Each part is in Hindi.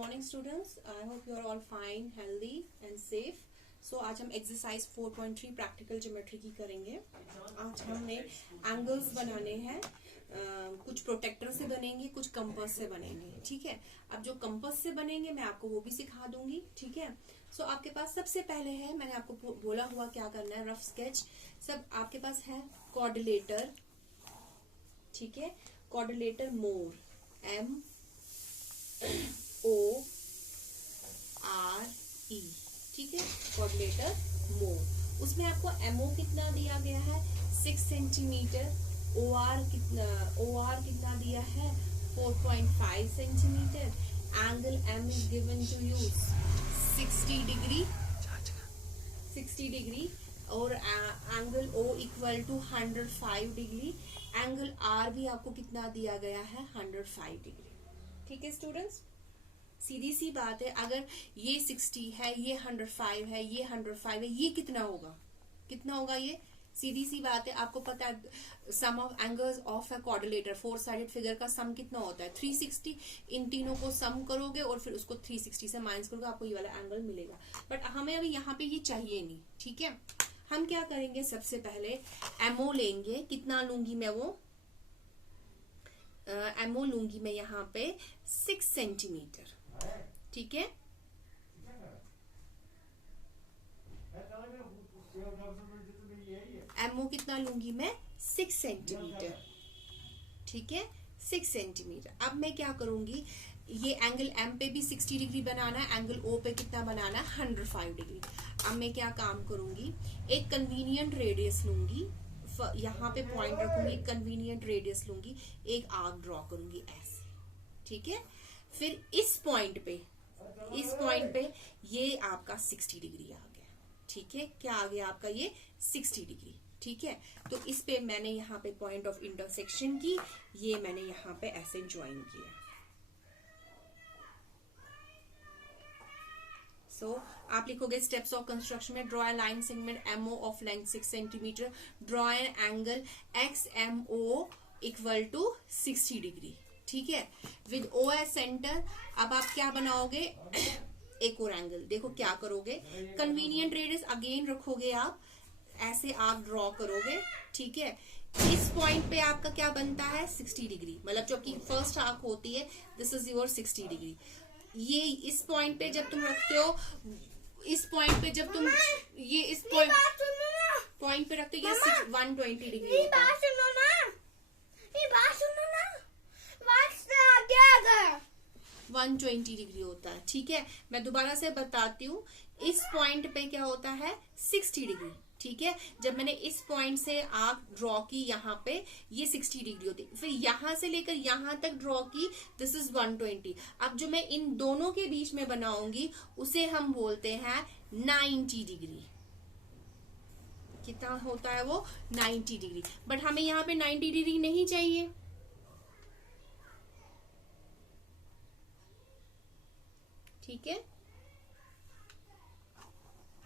morning students. I hope you are all fine, healthy and safe. So आज हम एक्सरसाइज 4.3 प्रैक्टिकल ज्योमेट्री की करेंगे। आज हमने एंगल्स बनाने हैं। कुछ प्रोटेक्टर से बनेंगे, कुछ कंपास से बनेंगे। ठीक है, अब जो कंपास से बनेंगे मैं आपको वो भी सिखा दूंगी। ठीक है, सो आपके पास सबसे पहले है, मैंने आपको बोला हुआ क्या करना है, रफ स्केच सब आपके पास है। कोऑर्डिनेटर, ठीक है, कोऑर्डिनेटर मोर, MORE, ठीक है, कोऑर्डिनेटर मोर। उसमें आपको MO कितना दिया गया है 6 सेंटीमीटर, OR कितना दिया है 4.5 centimetre. Angle M is given to you 60 degree और angle O equal to 105 degree. Angle R भी आपको कितना दिया गया है 105 डिग्री। ठीक है स्टूडेंट्स, सीधी सी बात है, अगर ये 60 है, ये 105 है, ये 105 है, ये कितना होगा ये सीधी सी बात है। आपको पता है sum of angles of a coordinator, 4 sided figure का सम कितना होता है 360। इन तीनों को सम करोगे और फिर उसको 360 से माइनस करोगे, आपको ये वाला एंगल मिलेगा। बट हमें अभी यहाँ पे ये चाहिए नहीं। ठीक है, हम क्या करेंगे, सबसे पहले MO लेंगे। कितना लूंगी मैं, वो MO लूंगी मैं यहाँ पे 6 सेंटीमीटर। ठीक है, MO कितना लूंगी मैं 6 सेंटीमीटर। ठीक है, 6 सेंटीमीटर। अब मैं क्या करूंगी, ये एंगल M पे भी 60 डिग्री बनाना है, एंगल O पे कितना बनाना है 105 डिग्री। अब मैं क्या काम करूंगी, एक कन्वीनियंट रेडियस लूंगी, यहाँ पे पॉइंट रखूंगी, कन्वीनियंट रेडियस लूंगी, एक आर्क ड्रॉ करूंगी ऐसे। ठीक है, फिर इस पॉइंट पे ये आपका 60 डिग्री आ गया। ठीक है, क्या आ गया आपका ये 60 डिग्री। ठीक है, तो इस पे मैंने यहाँ पे पॉइंट ऑफ इंटरसेक्शन की, ये मैंने यहाँ पे ऐसे ज्वाइन किया। सो आप लिखोगे स्टेप्स ऑफ कंस्ट्रक्शन में, draw a line segment MO of length 6 centimetre, draw an angle XMO equal to 60 degree. ठीक है, विद OS सेंटर। अब आप क्या बनाओगे, एक और एंगल। देखो क्या करोगे, कन्वीनियंट रेडियस अगेन रखोगे, आप ऐसे आप ड्रॉ करोगे। ठीक है, इस पॉइंट पे आपका क्या बनता है 60 डिग्री, मतलब जो कि फर्स्ट आर्क होती है, दिस इज योर 60 डिग्री। ये इस पॉइंट पे जब तुम रखते हो, इस पॉइंट पे जब तुम ये इस पॉइंट पे रखते हो, ये 120 डिग्री होता है। 120 डिग्री होता है। ठीक है, मैं दोबारा से बताती हूँ, इस पॉइंट पे क्या होता है 60 डिग्री। ठीक है, जब मैंने इस पॉइंट से आर्क ड्रॉ की, यहाँ पे ये 60 डिग्री होती है, फिर यहां से लेकर यहां तक ड्रॉ की, दिस इज 120। अब जो मैं इन दोनों के बीच में बनाऊंगी उसे हम बोलते हैं 90 डिग्री। कितना होता है वो 90 डिग्री। बट हमें यहाँ पे 90 डिग्री नहीं चाहिए। ठीक है,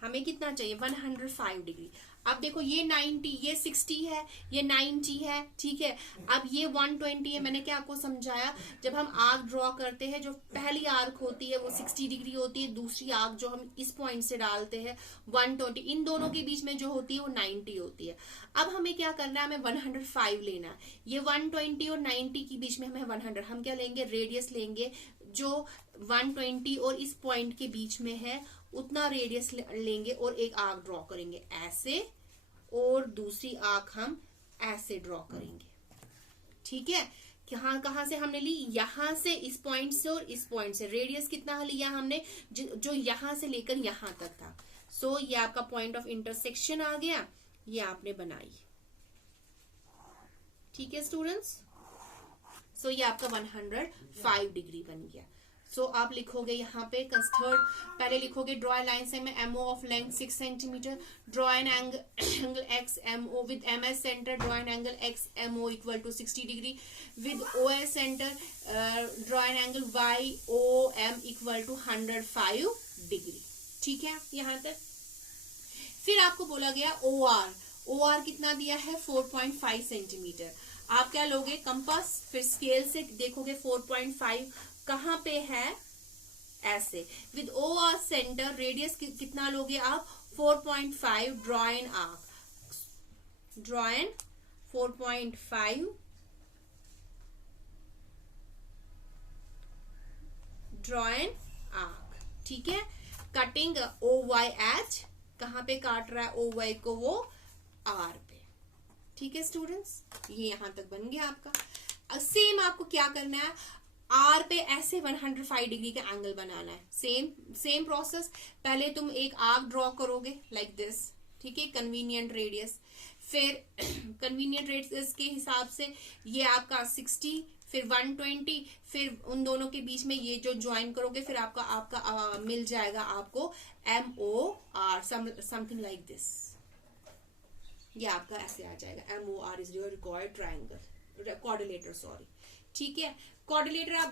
हमें कितना चाहिए 105 डिग्री। अब देखो ये 90, ये 60 है, ये 90 है। ठीक है, अब ये 120 है। मैंने क्या आपको समझाया, जब हम आर्क ड्रॉ करते हैं, जो पहली आर्क होती है वो 60 डिग्री होती है, दूसरी आर्क जो हम इस पॉइंट से डालते हैं 120, इन दोनों के बीच में जो होती है वो 90 होती है। अब हमें क्या करना है, हमें 105 लेना है। ये 120 और 90 के बीच में हमें 100, हम क्या लेंगे, रेडियस लेंगे जो 120 और इस पॉइंट के बीच में है, उतना रेडियस लेंगे और एक आर्क ड्रॉ करेंगे ऐसे, और दूसरी आर्क हम ऐसे ड्रॉ करेंगे। ठीक है, कहां से हमने ली, यहां से, इस पॉइंट से और इस पॉइंट से। रेडियस कितना लिया हमने, जो यहां से लेकर यहां तक था। सो ये आपका पॉइंट ऑफ इंटरसेक्शन आ गया, ये आपने बनाई। ठीक है स्टूडेंट्स, सो ये आपका 105 डिग्री बन गया। सो आप लिखोगे यहाँ पे थर्ड, पहले लिखोगे ड्रॉ लाइन से में MO of length 6 centimetre, draw an angle XMO with MS centre, draw an angle XMO equal to 60 degree, with OS centre draw an angle YOM equal to 105 degree. ठीक है, यहाँ तक। फिर आपको बोला गया OR कितना दिया है 4.5 सेंटीमीटर। आप क्या लोगे, कंपास, फिर स्केल से देखोगे 4.5 कहाँ पे है, ऐसे with O R centre, radius कितना लोगे आप 4.5, draw an arc, draw an 4.5, draw an arc, ठीक है। कटिंग ओ वाई एच, कहां पे काट रहा है ओ वाई को, वो आर पे, ठीक है स्टूडेंट्स, ये यहां तक बन गया आपका। सेम आपको क्या करना है, आर पे ऐसे 105 डिग्री का एंगल बनाना है, सेम प्रोसेस। पहले तुम एक आर्क ड्रॉ करोगे लाइक दिस, ठीक है, कन्वीनियंट रेडियस, फिर कन्वीनियंट रेडियस के हिसाब से ये आपका 60, फिर 120, फिर उन दोनों के बीच में ये जो ज्वाइन करोगे, फिर आपका मिल जाएगा आपको MOR, समथिंग लाइक दिस, ये आपका ऐसे आ जाएगा। MOR is your required triangle, quadrilateral, sorry, ठीक है। क्वाड्रिलेटर आप